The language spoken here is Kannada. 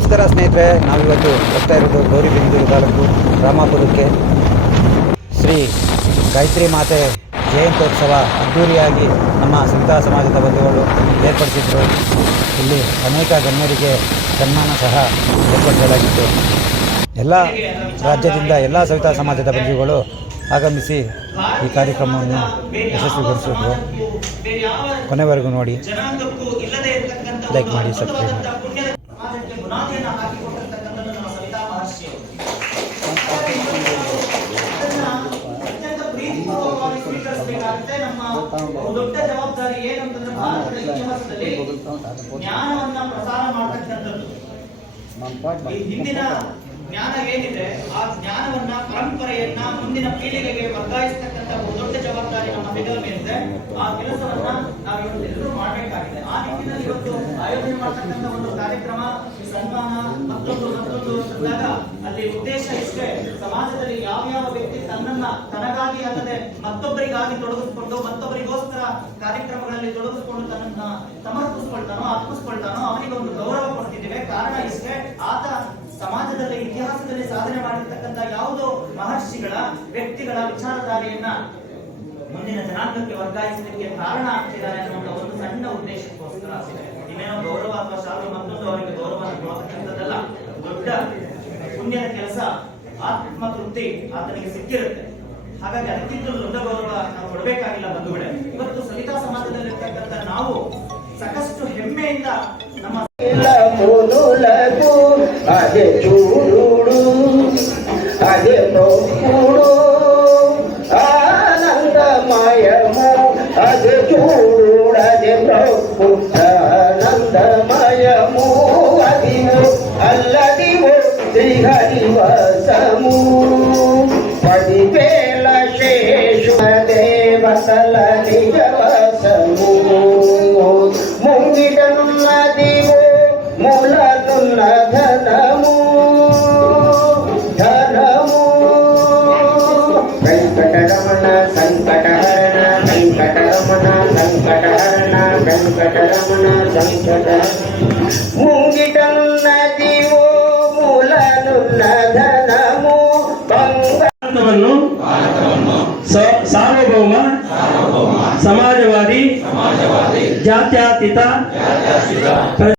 ನಮಸ್ಕಾರ ಸ್ನೇಹಿತರೆ, ನಾವಿವತ್ತು ಬರ್ತಾ ಇರೋದು ಗೌರಿಬಿದನೂರು ತಾಲೂಕು ರಾಮಾಪುರಕ್ಕೆ ಶ್ರೀ ಗಾಯತ್ರಿ ಮಾತೆ ಜಯಂತ್ಯೋತ್ಸವ ಅದ್ದೂರಿಯಾಗಿ ನಮ್ಮ ಸವಿತಾ ಸಮಾಜದ ಬಂಧುಗಳು ಏರ್ಪಡಿಸಿದ್ರು. ಇಲ್ಲಿ ಅನೇಕ ಗಣ್ಯರಿಗೆ ಸನ್ಮಾನ ಸಹ ಏರ್ಪಡಿಸಲಾಗಿತ್ತು. ಎಲ್ಲ ರಾಜ್ಯದಿಂದ ಎಲ್ಲ ಸವಿತಾ ಸಮಾಜದ ಬಂಧುಗಳು ಆಗಮಿಸಿ ಈ ಕಾರ್ಯಕ್ರಮವನ್ನು ಯಶಸ್ವಿಗೊಳಿಸಿದ್ರು. ಕೊನೆವರೆಗೂ ನೋಡಿ, ಲೈಕ್ ಮಾಡಿ, ಸಬ್ಸ್ಕ್ರೈಬ್ ಮಾಡಿ. ದೊಡ್ಡ ಜವಾಬ್ದಾರಿ ಏನಂತಂದ್ರೆ ಭಾರತದ ಇತಿಹಾಸದಲ್ಲಿ ಜ್ಞಾನವನ್ನ ಪ್ರಸಾರ ಮಾಡತಕ್ಕಂಥದ್ದು. ಹಿಂದಿನ ಜ್ಞಾನ ಏನಿದೆ ಆ ಜ್ಞಾನವನ್ನ ಪರಂಪರೆಯನ್ನ ಮುಂದಿನ ಪೀಳಿಗೆಗೆ ವರ್ಗಾಯಿಸತಕ್ಕಂಥ ದೊಡ್ಡ ಜವಾಬ್ದಾರಿ ನಮ್ಮ ಹೆಗಲ ಮೇಲಿದೆ. ಆ ಕೆಲಸವನ್ನ ನಾವು ಇವತ್ತೆಲ್ಲರೂ ಮಾಡಬೇಕಾಗಿದೆ. ಆ ನಿಟ್ಟಿನಲ್ಲಿ ಇವತ್ತು ಆಯೋಜನೆ ಮಾಡತಕ್ಕಂಥ ಒಂದು ಕಾರ್ಯಕ್ರಮ, ಸನ್ಮಾನ, ಮತ್ತೊಂದು ಅಂದಾಗ ಅಲ್ಲಿ ಉದ್ದೇಶ ಇಷ್ಟೇ, ಸಮಾಜದಲ್ಲಿ ಯಾವ ವ್ಯಕ್ತಿ ತನ್ನನ್ನ ತನಗಾಗಿ ಅಲ್ಲದೆ ಮತ್ತೊಬ್ಬರಿಗಾಗಿ ತೊಡಗಿಸ್ಕೊಂಡು ಮತ್ತೊಬ್ಬರಿಗೋಸ್ಕರ ಕಾರ್ಯಕ್ರಮಗಳಲ್ಲಿ ತೊಡಗಿಸ್ಕೊಂಡು ತನ್ನನ್ನ ಸಮರ್ಪಿಸ್ಕೊಳ್ತಾನೋ ಅರ್ಪಿಸ್ಕೊಳ್ತಾನೋ ಅವನಿಗೆ ಒಂದು ಗೌರವ ಕೊಡ್ತಿದ್ದೇವೆ. ಕಾರಣ ಇಷ್ಟೇ, ಆತ ಸಮಾಜದಲ್ಲಿ ಇತಿಹಾಸದಲ್ಲಿ ಸಾಧನೆ ಮಾಡಿರ್ತಕ್ಕಂಥ ಯಾವುದೋ ಮಹರ್ಷಿಗಳ ವ್ಯಕ್ತಿಗಳ ವಿಚಾರಧಾರೆಯನ್ನ ಮುಂದಿನ ಜನಾಂಗಕ್ಕೆ ವರ್ಗಾಯಿಸಲಿಕ್ಕೆ ಕಾರಣ ಆಗ್ತಿದ್ದಾರೆ ಅನ್ನುವಂತ ಒಂದು ಸಣ್ಣ ಉದ್ದೇಶಕ್ಕೋಸ್ಕರ ಇನ್ನೇನೋ ಗೌರವ ಅಥವಾ ಶಾಲು ಮತ್ತೊಂದು ಅವರಿಗೆ ಗೌರವ ಕೊಡತಕ್ಕಂಥದ್ದಲ್ಲ. ದೊಡ್ಡ ಪುಣ್ಯದ ಕೆಲಸ, ಆತ್ಮ ತೃಪ್ತಿ ಆತನಿಗೆ ಸಿಕ್ಕಿರುತ್ತೆ. ಹಾಗಾಗಿ ಅದಕ್ಕಿಂತ ದೊಡ್ಡ ಗೌರವ ನಾವು ಕೊಡಬೇಕಾಗಿಲ್ಲ ಬಂಧುಗಳೇ. ಇವತ್ತು ಸವಿತಾ ಸಮಾಜದಲ್ಲಿರ್ತಕ್ಕಂಥ ನಾವು ಸಾಕಷ್ಟು ಹೆಮ್ಮೆಯಿಂದ ನಮ್ಮ అదే చూడు అదే ప్రౌఢుడు ఆనందమయము అదే చూడు అదే ఆనందమయము అదివో అల్లదివో శ్రీహరివసము 10,000 శేషు దేవతల నిజవసము ముంగిటనున్నదివో మూలనున్న ధనము వెంకటరమణ సంకటహరణ వెంకటరమణ సంకటహరణ వెంకటరమణ సంకట ముంగిటన్నది ఓ మూలనున్న ధనము భారತವನ್ನು ಸಾರ್ವಭೌಮ ಸಮಾಜವಾದಿ ಜಾತ್ಯತೀತ